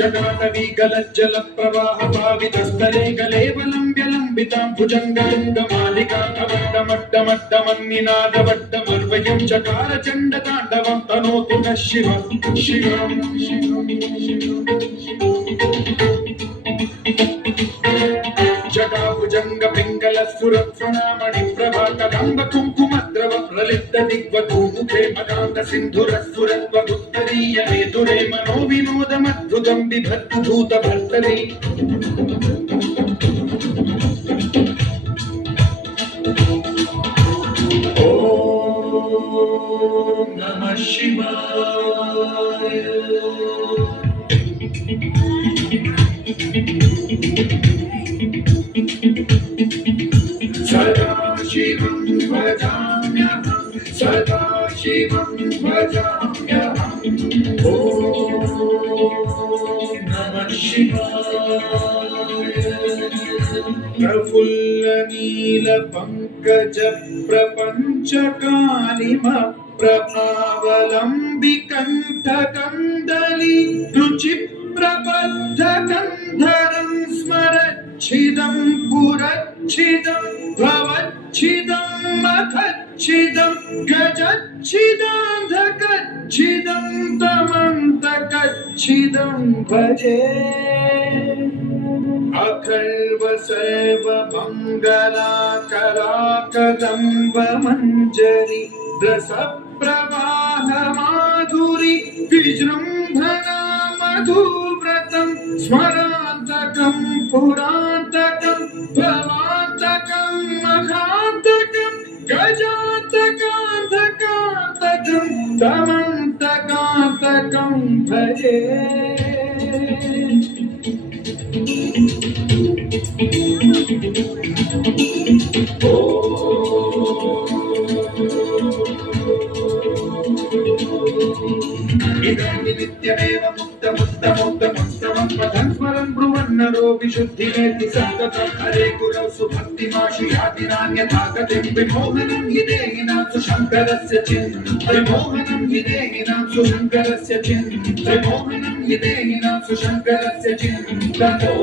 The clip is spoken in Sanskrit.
जटाटवीगलज्जल प्रवाह पावितस्थले कलेवलम्ब्यलम्बितां भुजङ्गलिङ्गमालिकाकवड्डमड्डमड्डमन्निनादवड्डमर्वयं चकार चण्डताण्डवं तनोतु नः शिवं शिवं जटाभुजंग पिंगल सुरक्षणामणि प्रभा कदंब कुंकुमद्रव प्रलिप्त दिग्वधूमुखे मदान्त सिन्धुरस्फुरत्व उत्तरीय मेधुरे मनो विनोदमद्भुतं बिभर्तु धूत भर्तरि ओम नमः शिवाय सदाशिवं भजाम्यहं सदाशिवं भजाम्यहं ॐ नमः शिवाय प्रफुल्ल नील पंकज प्रपंच कालिम प्रभावलंबिकंठ कंदली रुचि प्रबद्ध कंधरं स्मरच्छिदं पुरच्छिदं भवच्छिदं मखच्छिदं गजच्छिदान्धकच्छिदं तमन्तकच्छिदं भजे अखर्व सर्व मंगलाकराकदम्ब मंजरी रस प्रवाह माधुरी विजृंभणा मधुव्रतं स्मरान्तकं पुरान्तकं भवान्तकं मघान्तकं गजान्तकान्तकान्तकं तमन्तकान्तकं भजे इदानीं नित्यमेव मुक्तमुत्तमोत्तमोत्तमं पठन् स्मरन् ब्रुवन्नरो विशुद्धिमेति सन्ततं हरे गुरौ सुभक्तिमाशु याति नान्यथा गतिं विमोहनं हि देहिनां सुशङ्करस्य विमोहनं हि देहिनां सुशङ्करस्य विमोहनं हि देहिनां सुशङ्करस्य चिन्तनम्